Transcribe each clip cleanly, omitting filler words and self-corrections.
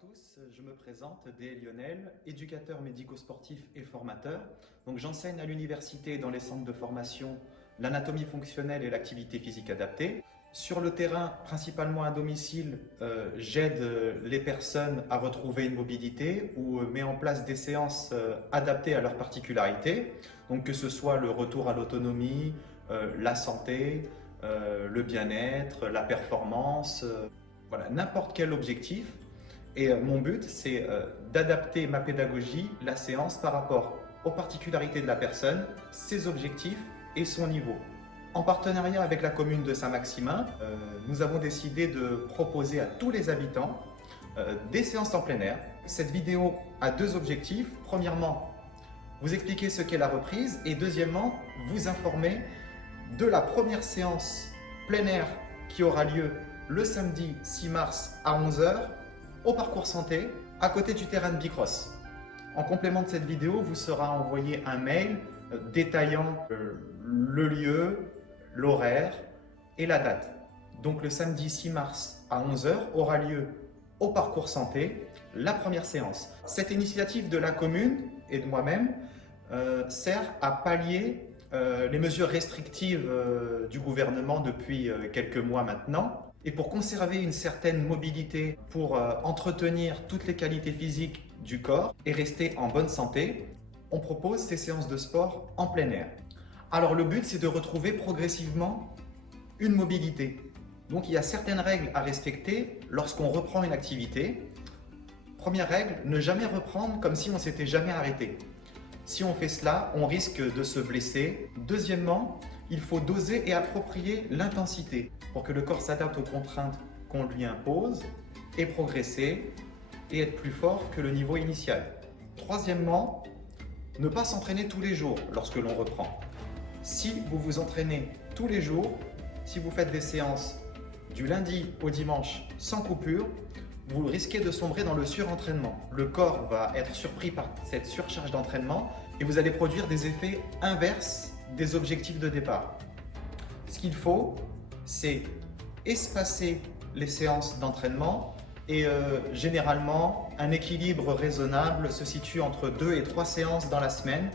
tous, je me présente, D. Lionel, éducateur médico-sportif et formateur. Donc j'enseigne à l'université dans les centres de formation l'anatomie fonctionnelle et l'activité physique adaptée. Sur le terrain, principalement à domicile, j'aide les personnes à retrouver une mobilité ou mets en place des séances adaptées à leurs particularités. Donc que ce soit le retour à l'autonomie, la santé, le bien-être, la performance, voilà, n'importe quel objectif. Et mon but, c'est d'adapter ma pédagogie, la séance, par rapport aux particularités de la personne, ses objectifs et son niveau. En partenariat avec la commune de Saint-Maximin, nous avons décidé de proposer à tous les habitants des séances en plein air. Cette vidéo a deux objectifs. Premièrement, vous expliquer ce qu'est la reprise et deuxièmement, vous informer de la première séance plein air qui aura lieu le samedi 6 mars à 11 h au parcours santé, à côté du terrain de Bicross. En complément de cette vidéo, vous sera envoyé un mail détaillant le lieu, l'horaire et la date. Donc le samedi 6 mars à 11 h aura lieu au parcours santé la première séance. Cette initiative de la commune et de moi-même sert à pallier les mesures restrictives du gouvernement depuis quelques mois maintenant. Et pour conserver une certaine mobilité, pour entretenir toutes les qualités physiques du corps et rester en bonne santé, on propose ces séances de sport en plein air. Alors le but, c'est de retrouver progressivement une mobilité. Donc il y a certaines règles à respecter lorsqu'on reprend une activité. Première règle, ne jamais reprendre comme si on ne s'était jamais arrêté. Si on fait cela, on risque de se blesser. Deuxièmement, il faut doser et approprier l'intensité pour que le corps s'adapte aux contraintes qu'on lui impose et progresser et être plus fort que le niveau initial. Troisièmement, ne pas s'entraîner tous les jours lorsque l'on reprend. Si vous vous entraînez tous les jours, si vous faites des séances du lundi au dimanche sans coupure, vous risquez de sombrer dans le surentraînement. Le corps va être surpris par cette surcharge d'entraînement et vous allez produire des effets inverses des objectifs de départ. Ce qu'il faut, c'est espacer les séances d'entraînement et généralement, un équilibre raisonnable se situe entre 2 et 3 séances dans la semaine.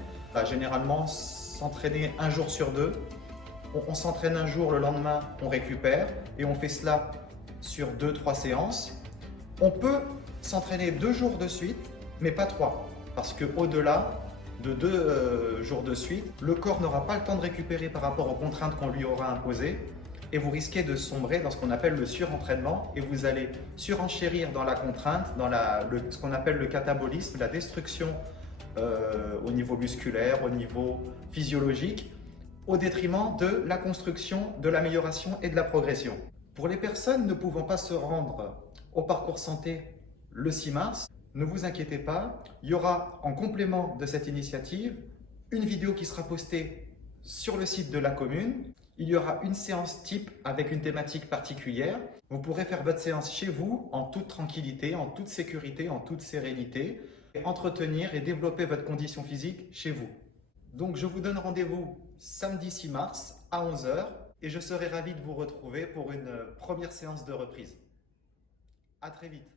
Généralement, s'entraîner un jour sur deux. On s'entraîne un jour, le lendemain, on récupère et on fait cela sur 2-3 séances. On peut s'entraîner 2 jours de suite, mais pas 3, parce qu'au-delà de 2 jours de suite, le corps n'aura pas le temps de récupérer par rapport aux contraintes qu'on lui aura imposées et vous risquez de sombrer dans ce qu'on appelle le surentraînement et vous allez surenchérir dans la contrainte, dans ce qu'on appelle le catabolisme, la destruction au niveau musculaire, au niveau physiologique, au détriment de la construction, de l'amélioration et de la progression. Pour les personnes ne pouvant pas se rendre au parcours santé le 6 mars, ne vous inquiétez pas, il y aura en complément de cette initiative une vidéo qui sera postée sur le site de la commune. Il y aura une séance type avec une thématique particulière. Vous pourrez faire votre séance chez vous en toute tranquillité, en toute sécurité, en toute sérénité, et entretenir et développer votre condition physique chez vous. Donc je vous donne rendez-vous samedi 6 mars à 11 h et je serai ravi de vous retrouver pour une première séance de reprise. À très vite.